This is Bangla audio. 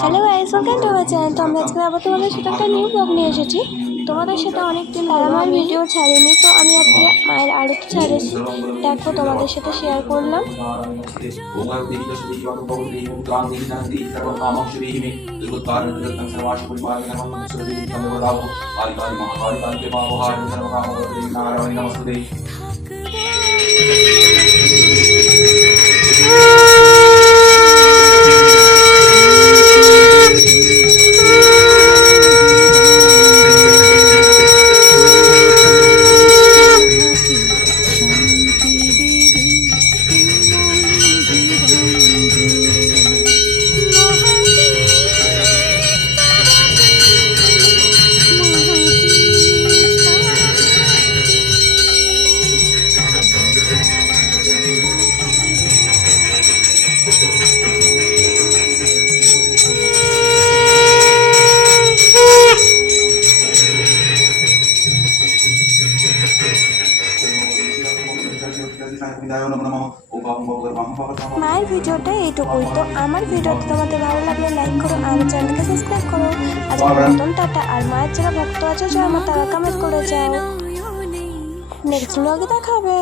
Hello guys welcome to my channel তো আমরা আজকে আবার তোমাদের সাথে একটা নিউ ব্লগ নিয়ে এসেছি। তোমাদের সাথে অনেকদিন আর আমার ভিডিও ছাড়িনি, তো আমি আজকে মায়ের আরতি ছাড়েছি। দেখো, তোমাদের সাথে শেয়ার করলাম। মায়ের ভিডিওটা এইটুকুই তো আমার ভিডিওটা তোমাদের ভালো লাগলে লাইক করো আর চ্যানেলকে সাবস্ক্রাইব করো। আজ নতুন টাটা আর মায়ের যারা ভক্ত আছে যারা আমার তারা কমেন্ট করে যাও। নেক্সট ব্লগে দেখা হবে।